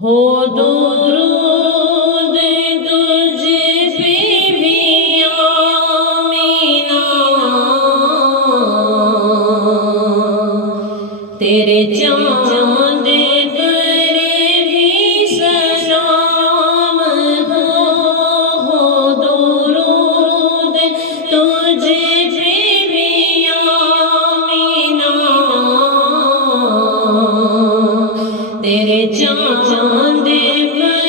ہو درود تجھ پہ بھی آمینہ، تیرے چاند پر بھی سلام ہو درود تجھ پہ بھی آمینہ، تیرے چاند پر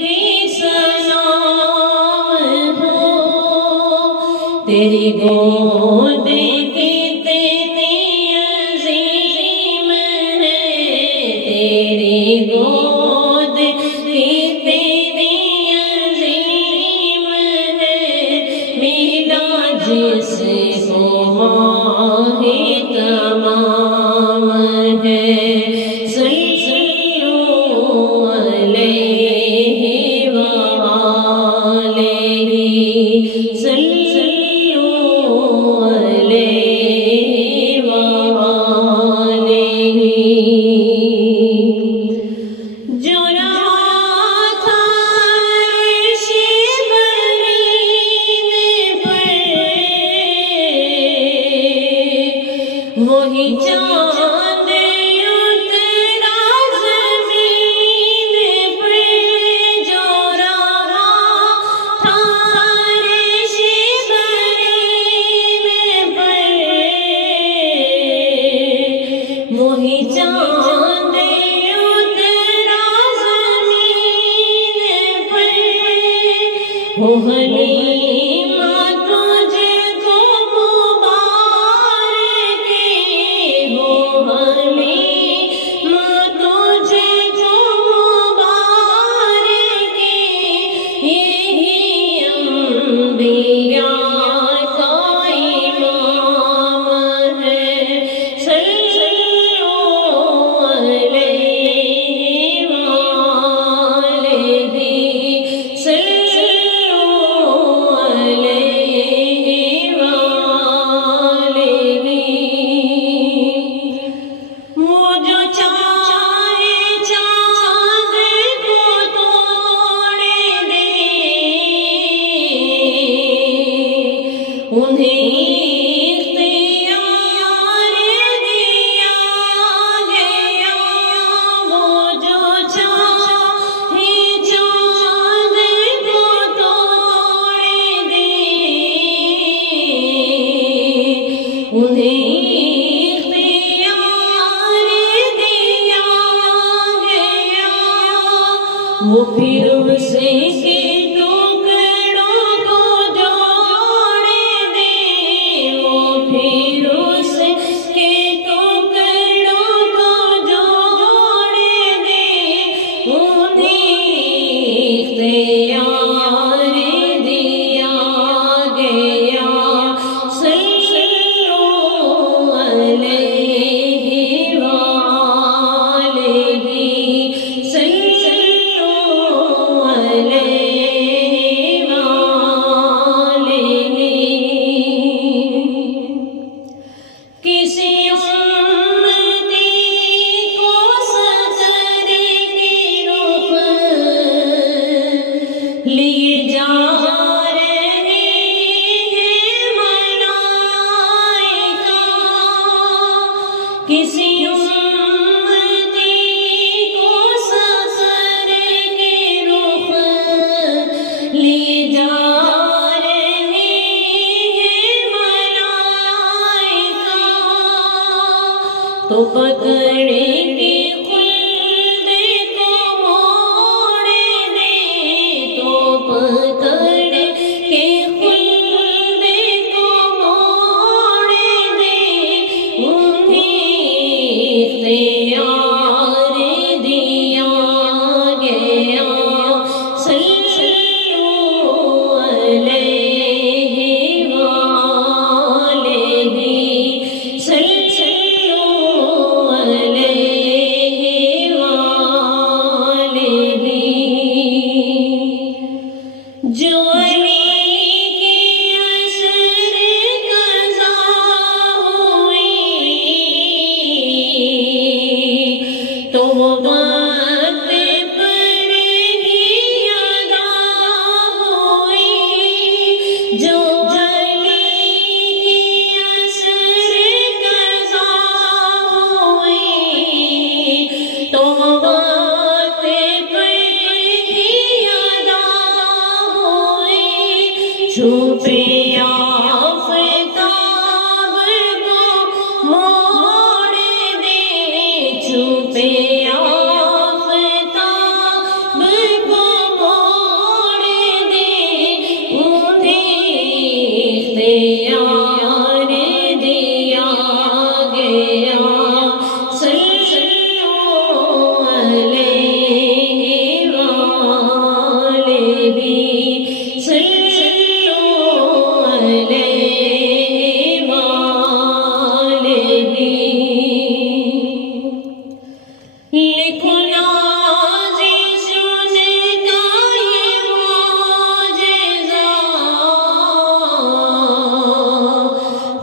بھی سلام ہو، تیری گود کتنی عظیم ہے، تیری گود کتنی عظیم ہے، ملا جس کو ماہ تمام ہے، وہی چاند اترا زمین پہ، جو رہا تھا عرش برین پر، وہی چاند اترا زمین پر، ہو حلیمہ تجھ کو مبارک، ہو حلیمہ تجھ کو مبارک، یہی انبیاء کا امام ہے، صلو علیہ وآلہ، صلو علیہ وآلہ، وہ جو چاہے چاند کو توڑ دے، انہیں اختیار دیا گیا، وہ جو چاہے چاند کو توڑ دے، انہیں اختیار دیا گیا، وہ پھر اسے کے ٹکڑوں کو جوڑ دے، وہ پھر اس کے ٹکڑوں کو جوڑ دے، انہیں اختیار دیا گیا، صلو علیہ وآلہ، صلو علیہ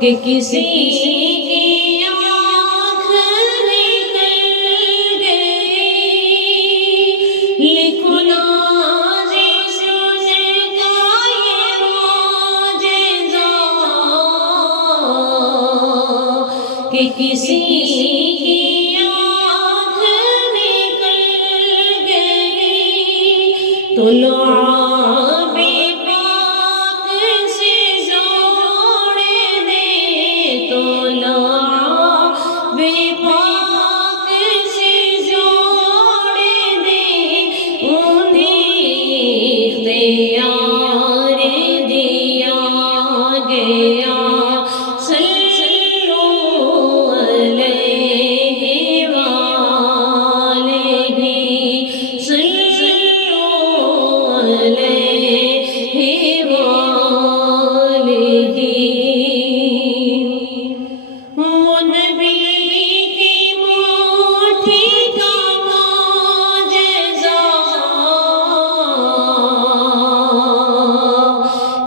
کہ کسی کی آنکھ نکل گئی، لکھو نا یسوع کا یہ معجزہ کہ کسی کی آنکھ نکل گئی تو لعاب پاک سے جوڑ دے، تو لعاب پاک سے جوڑ دے، انہیں اختیار دیا گیا۔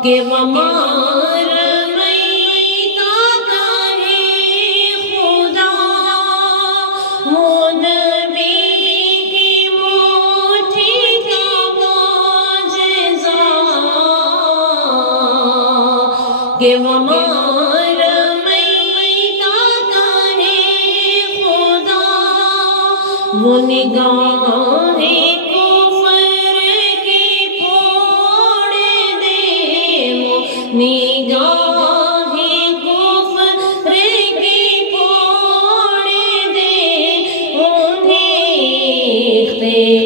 کہ ومار میتا کرے خدا، وہ نبی کی موٹھی کا معجزہ، کہ ومار میتا کرے خدا، وہ نگاہیں نگاہ کفر کی پھوڑ دے، انہیں اختیار